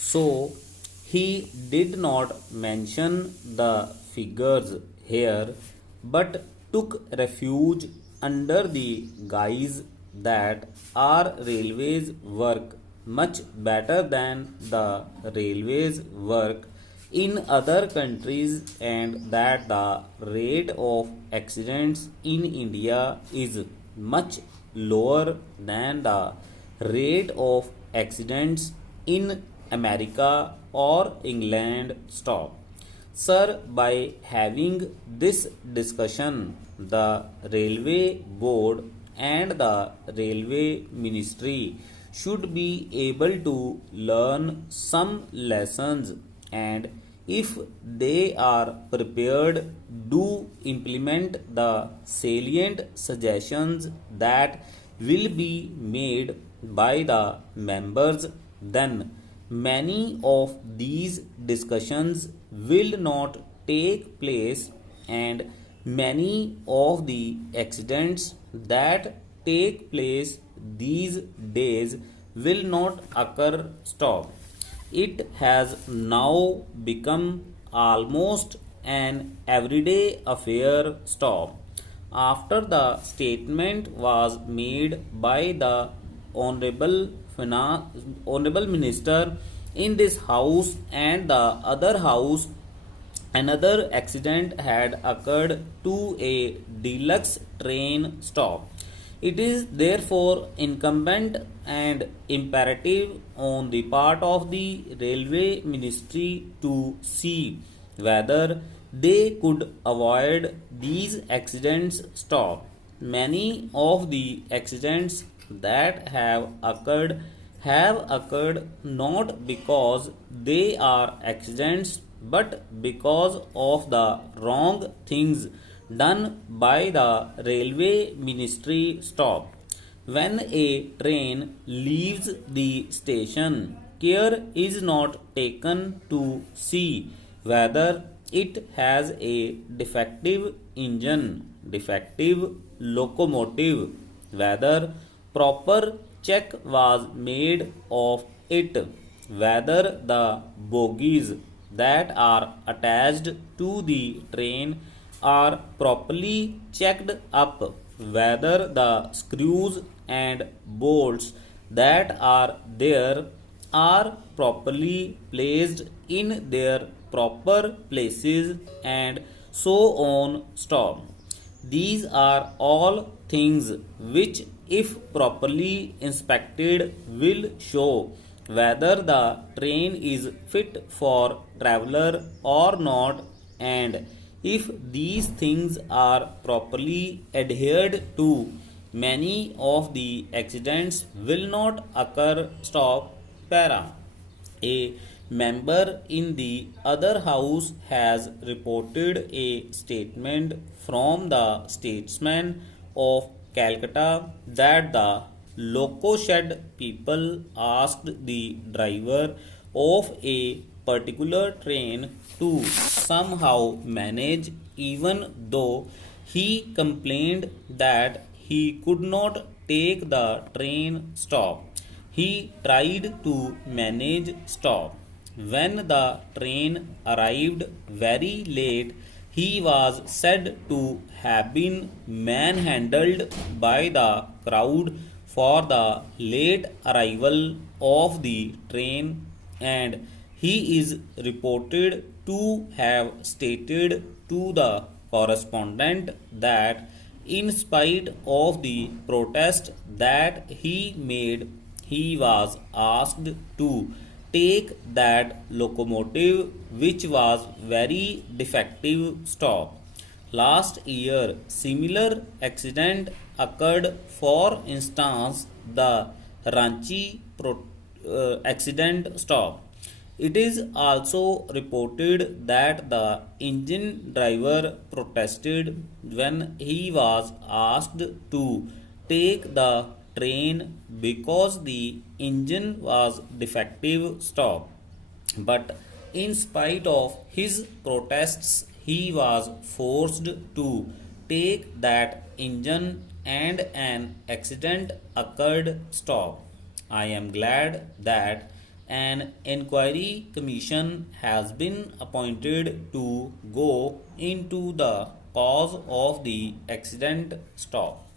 So he did not mention the figures here, but took refuge under the guise that our railways work much better than the railways work in other countries, and that the rate of accidents in India is much lower than the rate of accidents in America or England. Stop. Sir, by having this discussion, the Railway Board and the Railway Ministry should be able to learn some lessons, and if they are prepared, do implement the salient suggestions that will be made by the members, then many of these discussions will not take place, and many of the accidents that take place these days will not occur. Stop. It has now become almost an everyday affair. Stop. After the statement was made by the honorable honorable minister in this house and the other house, another accident had occurred to a deluxe train stop. It is therefore incumbent and imperative on the part of the railway ministry to see whether they could avoid these accidents. Stop. Many of the accidents that have occurred not because they are accidents, but because of the wrong things done by the railway ministry. Stop. When a train leaves the station, care is not taken to see whether it has a defective engine, defective locomotive, whether proper check was made of it, whether the bogies that are attached to the train are properly checked up, whether the screws and bolts that are there are properly placed in their proper places, and so on. Stop. These are all things which, if properly inspected, will show whether the train is fit for traveler or not, and if these things are properly adhered to, many of the accidents will not occur. Stop. Para. A member in the other house has reported a statement from the statesman of Calcutta that the loco shed people asked the driver of a particular train to somehow manage, even though he complained that he could not take the train. Stop. He tried to manage. Stop. When the train arrived very late, he was said to have been manhandled by the crowd for the late arrival of the train, and he is reported to have stated to the correspondent that, in spite of the protest that he made, he was asked to take that locomotive which was very defective. Stop. Last year, similar accident occurred. For instance, the Ranchi accident. Stop. It is also reported that the engine driver protested when he was asked to take the train because the engine was defective. Stop. But in spite of his protests, he was forced to take that engine and an accident occurred. Stop. I am glad that An inquiry commission has been appointed to go into the cause of the accident. Stop.